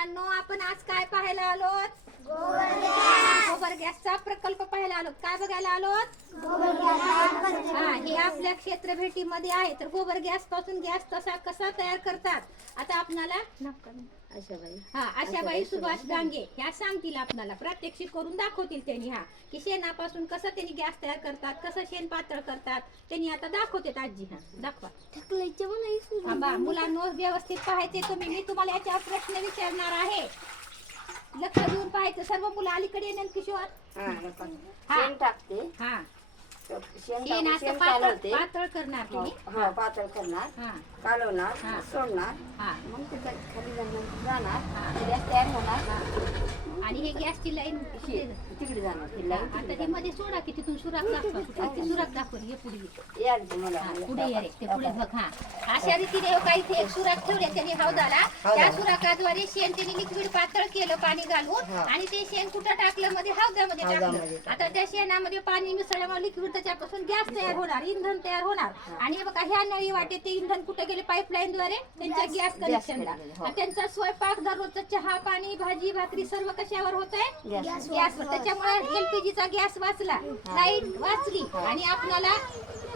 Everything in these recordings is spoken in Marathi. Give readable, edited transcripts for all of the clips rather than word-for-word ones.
मुलांनो, आपण आज काय पाहायला आलोत? गोबर गॅसचा प्रकल्प पाहायला आलोत. काय बघायला आलोत? हा, हे आपल्या क्षेत्र भेटीमध्ये आहे. तर गोबर गॅस पासून गॅस कसा तयार करतात आता आपल्याला आशाबाई सुभाष डांगे ह्या सांगतील, आपल्याला प्रात्यक्षिक करून दाखवतील त्यांनी. हा की शेणापासून कसं त्यांनी गॅस तयार करतात, कसं शेण पातळ करतात त्यांनी आता दाखवतात. आजी हा दाखवा. मुलांनो, व्यवस्थित पाहायचे तुम्ही. मी तुम्हाला याच्यावर प्रश्न विचारणार आहे, लक्ष देऊन पाहायचं. सर्व मुलं अलीकडे येणार किशोर. शेण टाकते. हा, शेण असं पातळ करणार तुम्ही. पातळ करणार, कालवणार, सोडणार, मग त्याच्या खाली जाणार, गॅस तयार होणार आणि हे गॅसची लाईन तिकडे जाणार. ती लाईन आता ते मध्ये सोडा की तिथून सुराख दाखवा. सुराख दाखव. हे पुढे यायचं मला पुढे ये रे, ते पुढे बघ. हा, अशा रीतीने काही इथे एक सुराख ठेवले त्यांनी हौदाला. त्या सुराखाद्वारे शेण त्यांनी लिक्विड पातळ केलं पाणी घालून, आणि ते शेण कुठं टाकलं? मध्ये हौदामध्ये टाकलं. आता त्या शेणामध्ये पाणी मिसळल्यामुळे लिक्विड त्याच्यापासून गॅस तयार होणार, इंधन तयार होणार. आणि बघा, ह्या नळी वाटे ते इंधन कुठे गेले? पाईपलाईन द्वारे त्यांच्या गॅस कनेक्शनला. त्यांचा स्वयंपाक, दररोजचा चहा पाणी, भाजी भाकरी सर्व कशावर होत आहे? गॅसवर. त्याच्यामुळे LPG चा गॅस वाचला, लाईट वाचली, आणि आपल्याला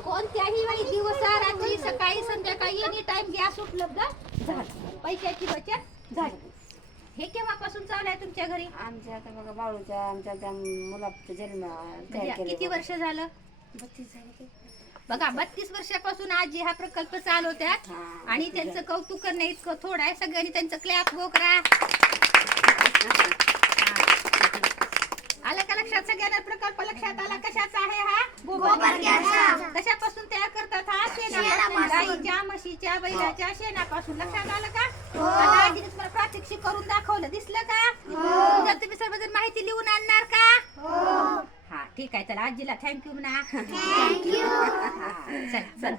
कोणत्याही वेळी दिवसा रात्री सकाळी संध्याकाळी एनी टाइम गॅस उपलब्ध झाला. पैशाची बचत झाली. हे केव्हापासून चालू आहे तुमच्या घरी? आमच्या आता बघा बाळूच्या आमच्या त्या मुलाचा जन्म किती वर्ष झालं? 32 झाले. बघा, 32 वर्षापासून आजी हा प्रकल्प चालवतात, आणि त्यांचं कौतुक करणं इतकं थोडं आहे. सगळ्यांनी त्यांचं क्लॅप करा. आलं का लक्षात? सगळ्यांना प्रकल्प लक्षात आला? कशाचा आहे हा? गोबर गॅस. कशापासून तयार करतात? हा शेणापासून. गाईच्या, म्हशीच्या, बैलाच्या शेणापासून. लक्षात आलं का? आता आजीने तुम्हाला प्रात्यक्षिक करून दाखवलं. दिसलं का? जर तुम्ही सर्वजण माहिती लिहून आणणार का? हा, ठीक आहे. चला, आजीला थँक्यू म्हणा. चला चला.